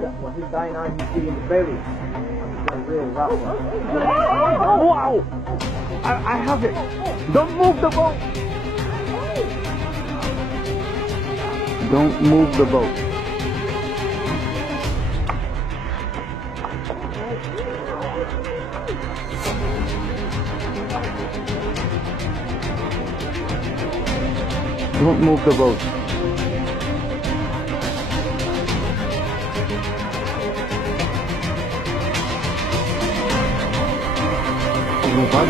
When he's dying on, he's getting the belly. It's a real rough one. Wow! I have it. Don't move the boat. Don't move the boat. Don't move the boat. Não vai,